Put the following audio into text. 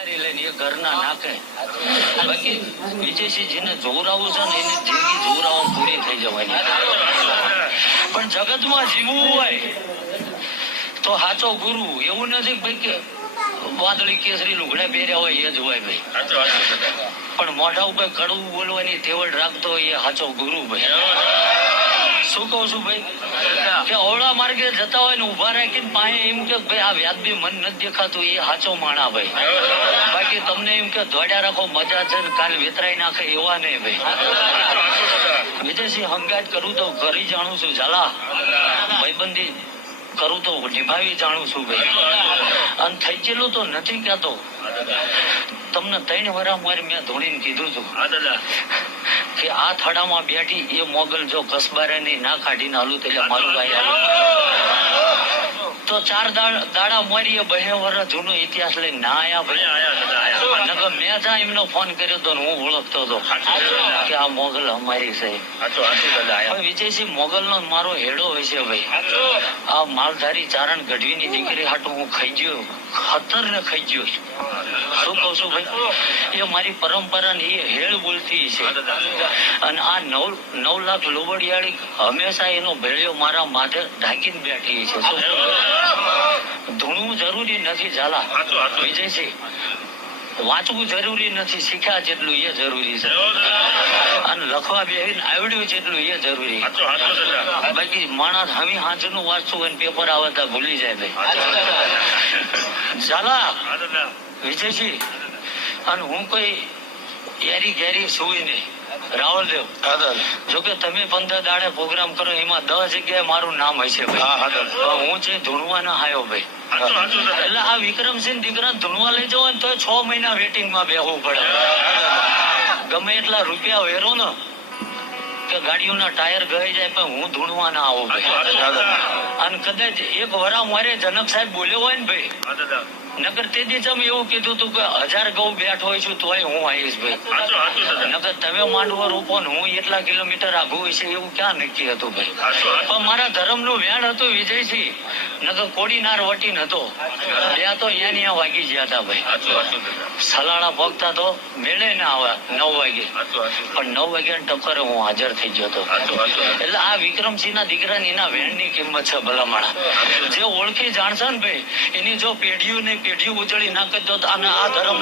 ઘરના નાખે બાકી વિજયસિંહજીને જોરાવું છે ને એની જિંદગી જોરાવા પૂરી થઈ જવાની. પણ જગતમાં જીવવું હોય તો સાચો ગુરુ એવું નથી ભાઈ કે વાદળી કેસરી લુગડા પહેર્યા હોય એ જ હોય ભાઈ. પણ મોઢા ઉપર કડવું બોલવાની તેવડ રાખતો હોય એ સાચો ગુરુ ભાઈ. શું કહું છું ભાઈ કે અવળા માર્ગે જતા હોય ને ઉભા રાખીને પાસે એમ કે ભાઈ આ વ્યાજબી મન નથી દેખાતું એ સાચો માણા ભાઈ. બાકી તમને એમ કે દોડ્યા રાખો મજા છે ને કાલ વેતરાઈ નાખે એવા નહીં ભાઈ. વિજયસિંહ હંગાત કરું તો કરી જાણું છું ઝાલા ભાઈબંધી કરું તો નિભાવી જાણું છું ભાઈ. અને થઈ ગયેલું તો નથી કહેતો. તમને 3 વર્ષ મારી મેં ધોણીને કીધું હતું કે આ થાડામાં બેઠી એ મોગલ જો કસબારે ના કાઢીને હાલું એટલે મારું ભાઈ તો 4 દાડા મારી 2 વર્ષ જૂનો ઇતિહાસ લઈને ના આયા ભાઈ. મેં જ્યાં એમનો ફોન કર્યો હતો હું ઓળખતો હતો કે આ મોગલ અમારી છે. વિજયસિંહ મોગલ નો મારો હેડો હોય છે ભાઈ. આ માલધારી ચારણ ગઢવીની દીકરી હાટું હું ખાઈ ગયો ખતર ને ખાઈ ગયો. શું કઉ છું ભાઈ એ મારી પરંપરા ને એ હેળ બોલતી છે. અને આ 9 લાખ લોબડિયાળી હંમેશા એનો ભેળિયો મારા માથે ઢાંકીને બેઠી છે. ધૂણવું જરૂરી નથી ઝાલા વિજયસિંહ. વાંચવું જરૂરી નથી શીખ્યા જેટલું એ જરૂરી છે. અને લખવા બેહીને આવડ્યું જેટલું એ જરૂરી. બાકી માણસ હમી હાજરનું વાંચતું હોય પેપર આવતા ભૂલી જાય ભાઈ. ઝાલા વિજયસિંહ અને હું કોઈ એરી ગેરી સુઈ નહીં. રાવલદેવ જોકે તમે 15 દાડે પ્રોગ્રામ કરો એમાં 10 જગ્યાએ મારું નામ હશે ભાઈ. હું છે ધૂણવા ના આવ્યો ભાઈ. એટલે આ વિક્રમસિંહ દીકરા ધૂણવા લઈ જવા તો 6 મહિના વેટિંગ માં બેહવું પડે. ગમે એટલા રૂપિયા વેરો ને કે ગાડીઓના ટાયર ગઈ જાય પણ હું ધૂણવા ના આવું ભાઈ. અને કદાચ 1 વરા મારે જનક સાહેબ બોલ્યો હોય ને ભાઈ નગર તે દિવસે એવું કીધું તું કે 1000 ગૌ બેઠ હોય છું તોય હું આવીશ ભાઈ. નગર તમે માંડવો રૂપો ને હું એટલા કિલોમીટર આઘું હોય છે એવું ક્યાં નક્કી હતું ભાઈ. પણ મારા ધર્મ નું વ્યાણ હતું વિજયસિંહ. નગર કોડીનાર વટીન હતો ત્યાં તો અહીંયા વાગી ગયા હતા ભાઈ. સલાણા પગતા તો મેળે ના આવે 9 વાગે પણ 9 વાગ્યા ટક્કરે હું હાજર થઈ ગયો હતો. એટલે આ વિક્રમસિંહ ના દીકરા એના વેણ ની કિંમત છે ભલામણા. જે ઓળખી જાણશે ને ભાઈ એની જો પેઢીઓ ને પેઢીઓ ઉજળી નાખે તો આ ધર્મ